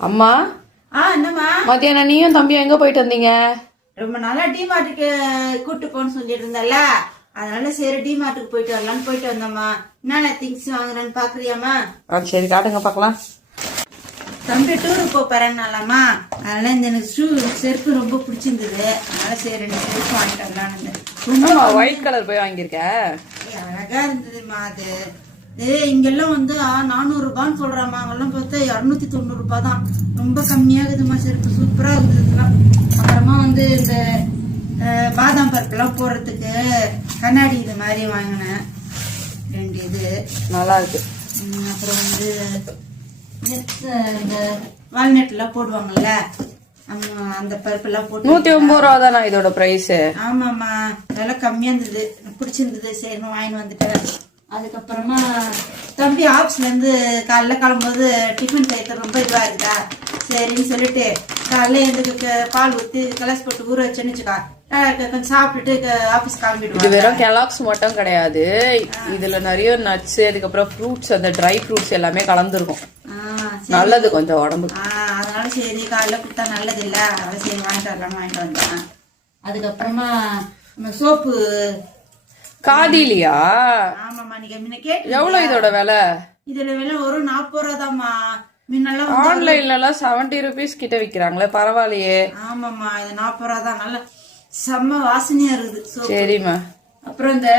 அம்மா என்னம்மா மத்தியானம் நீயும் தம்பியும் எங்க போயிட்டு வந்தீங்க? ரொம்ப நாளா டிமார்ட்டுக்கு கூட்டு போன்னு சொல்லிட்டு இருந்தல, அதனால சரி டிமார்ட்டுக்கு போயிட்டு வரலான்னு போயிட்டு வந்தோம்மா. என்னென்ன திங்ஸ் வாங்குறேன்னு பாக்குறியாமா? சரி காட்டுங்க பாக்கலாம். தம்பி டூருக்கு போறேன்னாலாமா, அதனால இந்த எனக்கு செருப்பு ரொம்ப பிடிச்சிருந்தது, அதனால சரி 2 செருப்பு வாங்கிட்டு வரலான்னு. ரொம்ப ஒயிட் கலர் போய் வாங்கியிருக்க. அழகா இருந்ததுமா அது. இங்கெல்லாம் வந்து 400 ரூபான்னு சொல்றாமா, அங்கெல்லாம் பார்த்தா 290 ரூபாய் தான். ரொம்ப கம்மியா இருக்குதுமா செருப்பு, சூப்பரா இருக்குதுலாம். அப்புறமா வந்து இந்த பாதாம் பருப்புலாம் போடுறதுக்கு கண்ணாடி இது மாதிரி வாங்கினேன் 2 இது நல்லா இருக்கு. அப்புறம் வந்து இந்த வால்நட் எல்லாம் போடுவாங்கல்ல, அந்த பருப்பு எல்லாம் போட்டு 109 ரூபா தானா இதோட பிரைஸ்? ஆமாமா, அதெல்லாம் கம்மியா இருந்தது, பிடிச்சிருந்தது, சரி வாங்கிட்டு வந்துட்டேன். அதுக்கப்புறமா தம்பி ஆஃபீஸ்ல இருந்து காலைல கிளம்பும்போது டிஃபன் செய்யறது ரொம்ப இதுவா இருக்குதா, சரின்னு சொல்லிட்டு காலைல எங்களுக்கு பால் ஊற்றி கலஸ் போட்டு ஊற வச்சேன்னு வச்சுக்கா, கொஞ்சம் சாப்பிட்டுட்டு ஆஃபீஸ் கிளம்பிடுவோம். இது வெறும் கெலாக்ஸ் மட்டும் கிடையாது, இதுல நிறைய நட்ஸ், அதுக்கப்புறம் ஃப்ரூட்ஸ், அந்த ட்ரை ஃப்ரூட்ஸ் எல்லாமே கலந்துருக்கும். நல்லது கொஞ்சம் உடம்புக்கு. அதனால சரி காலைல கொடுத்தா நல்லது இல்ல, அதை சரி வாங்கிட்டு வரலாம்னு வாங்கிட்டு வந்தேன். அதுக்கப்புறமா சோப்பு காதிலியா? ஆமாமா, நீங்க முன்ன கேட்டு எவ்வளவு இதோட விலை? இதுல விலை ஒரு 40 ரூபா தான்மா. முன்னெல்லாம் ஆன்லைன்ல எல்லாம் 70 rupees கிட்ட விக்கிறாங்களே, பரவாயில்லையே. ஆமாமா, இது 40 ரூபா தான். நல்ல செம்ம வாசனையா இருக்குது. சரிம்மா. அப்புறம் இந்த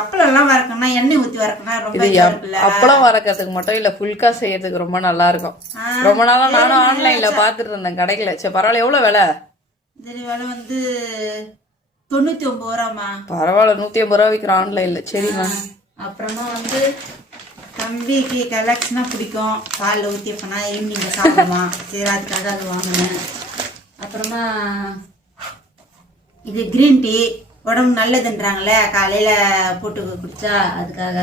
அப்பளம் எல்லாம் வறக்கணும்னா எண்ணெய் ஊத்தி வறக்கணும், ரொம்ப அப்பளம் வறக்கிறதுக்கு மட்டும் இல்ல, புல்கா செய்யறதுக்கு ரொம்ப நல்லா இருக்கும். ரொம்ப நாளா நானும் ஆன்லைன்ல பாத்துட்டு இருந்தேன், கிடைக்கல. சரி பரவாயில்ல. எவ்வளவு விலை? இது விலை வந்து 99 ரூபாமா. பரவாயில்ல, 150 ரூபா விற்கிற ஆன்லைன்ல. சரிம்மா. அப்புறமா வந்து தம்பிக்கு கலெக்ஷனா பிடிக்கும், பால்ல ஊத்தி போனா ஈவினிங்ல சாப்பிடுவான், சரி அதுக்காக அது வாங்கினேன். அப்புறமா இது கிரீன் டீ உடம்பு நல்லதுன்றாங்களே, காலையில போட்டு குடிச்சா, அதுக்காக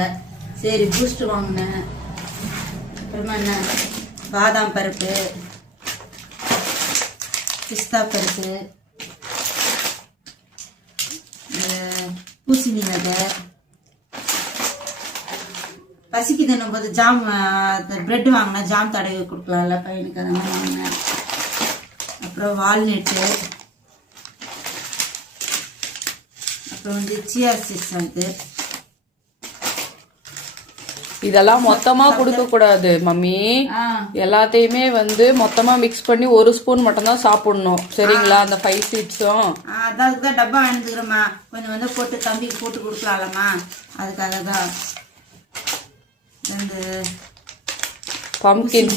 சரி பூஸ்ட் வாங்கினேன். அப்புறமா என்ன பாதாம் பருப்பு, பிஸ்தா பருப்பு, பூசணி விதை, பசிக்குதுன்னும் போது ஜாம் பிரெட் வாங்கினா ஜாம் தடவி கொடுக்கலாம்ல பையனுக்கு, அதெல்லாம் வாங்கினேன். அப்புறம் வால்நட்டு, அப்புறம் வந்து சியா சீட்ஸ் வந்து. இதெல்லாம் மொத்தமா கொடுக்க கூடாது மம்மி, எல்லாத்தையுமே வந்து மொத்தமா மிக்ஸ் பண்ணி 1 ஸ்பூன் மட்டும் தான் சாப்பிடணும், சரிங்களா? அந்த 5 சீட்ஸும் அதுதான் டப்பா வாங்கிக்கிறோமா, கொஞ்சம் வந்து போட்டு தம்பிக்கு போட்டு கொடுக்கலாம்மா, அதுக்காக தான். இந்த பம்கின்